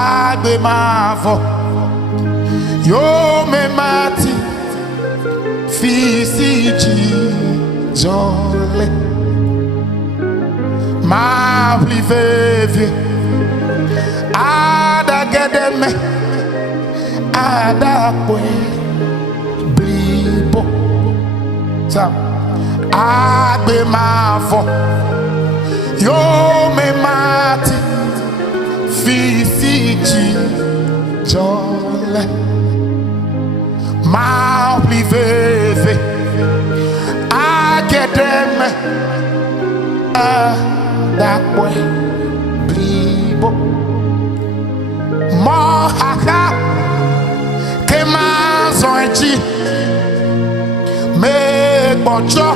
Agbemavɔ, yo me mati, fisiji jole, ma pliveve, ada gedeme, ada kwe, blibo, sam, Agbemavɔ, yo me mati. Fisiji jole ma pliveve agedeme adakwe blibo mo haka kema zonji me bocho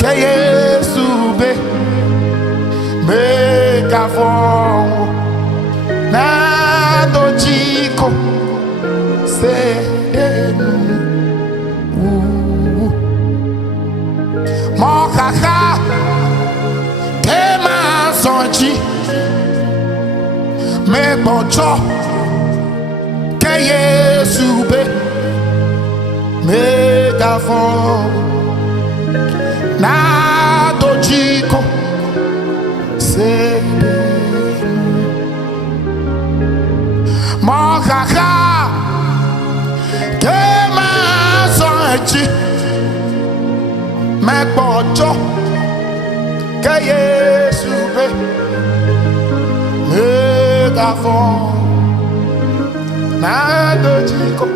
ke Yesu be me kafo na dojiko se mo kaka kema sonji me bocho ke Yesu be me kafo na dojiko se Mokaka kema sonji me bocho ke Yesu be me gafo na dojiko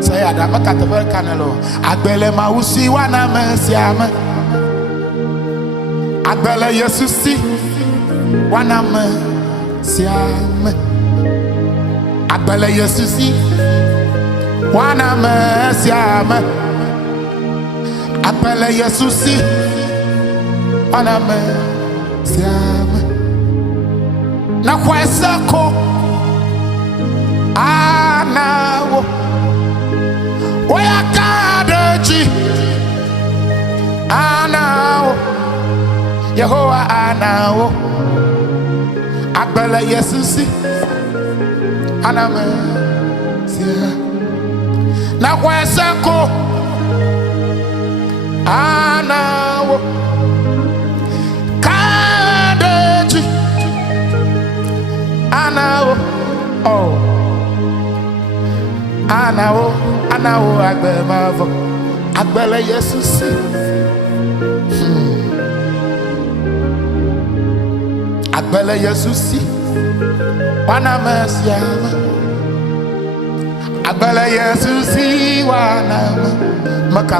say adama katebe kanelo agbele mausi wana mesiama agbele Yesusi wana mesiama agbele Yesusi wana mesiama agbele Yesusi wana mesiama na kwesako anawo Oyakadeji anawo Yehowa anawo Agbele Yesusi aname sia na kweseko anawo Kadeji anawo oh anawo Agbemavɔ agbele Yesusi agbele Yesusi wana mesiama agbele Yesusi wana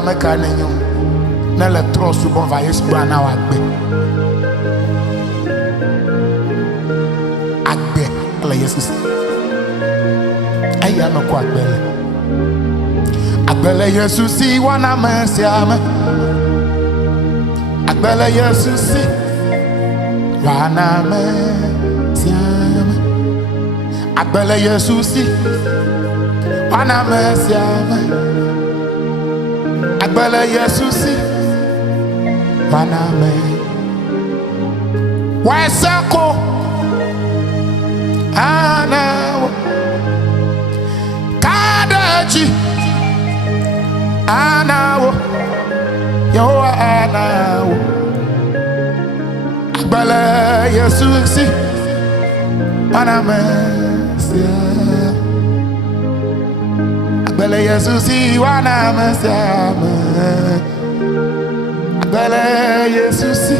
meka nenyo na le trosu bon va Yesu bana wagbe agbele Yesusi aya no kwa agbele Yesusi wana mesiama agbele Yesusi wana mesiama agbele Yesusi wana mesiama agbele Yesusi wana me weseko anawo Kadeji anawo Yehowa anawo agbele Yesusi wana mesiama agbele Yesusi wana mesiama agbele Yesusi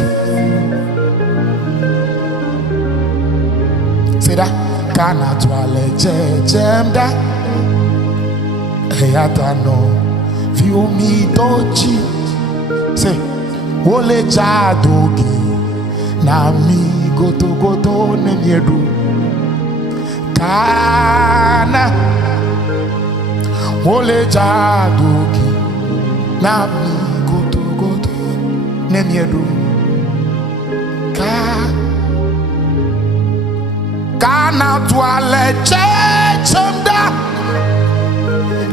seda kana twale jemda eyatano fiumi doji se wole jadogi na mi goto ne miedu kana wole jadogi na mi goto ne miedu kana twale chemda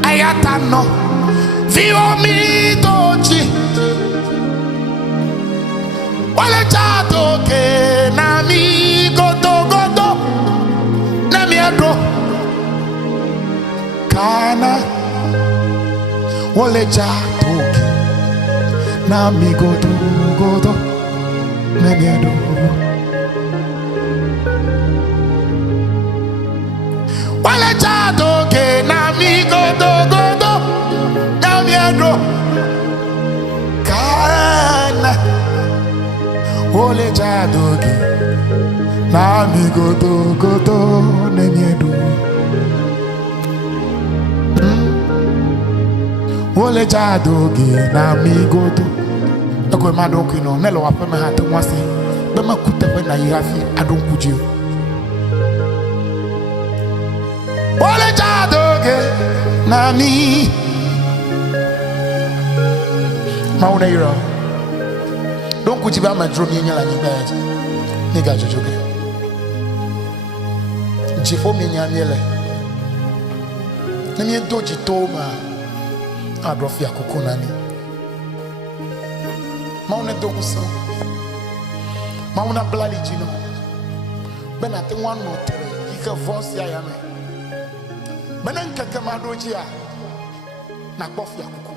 ayatano Vivo mi tochi wale chato ke na mi godo na mi adro kana wale chato ke na mi godo na mi adro wale chato ke na mi godo na mi adro kana wale chato ke na mi godo na mi adro wale chato ke na mi godo ako ma don ku no nelo wa pe ma hat wase be ma kuta pe na yafi adon kuji wale chato ke na mi mauna ira don kuji ba ma drum yin la ni ba ni ga jojo ke jifo mi nya niele na mi doji to ma adrofi akoko na ni mauna dokusa mauna blali jino bena te wan no tere ika voice ya me bena nkaka ma doji a na kpofi akoko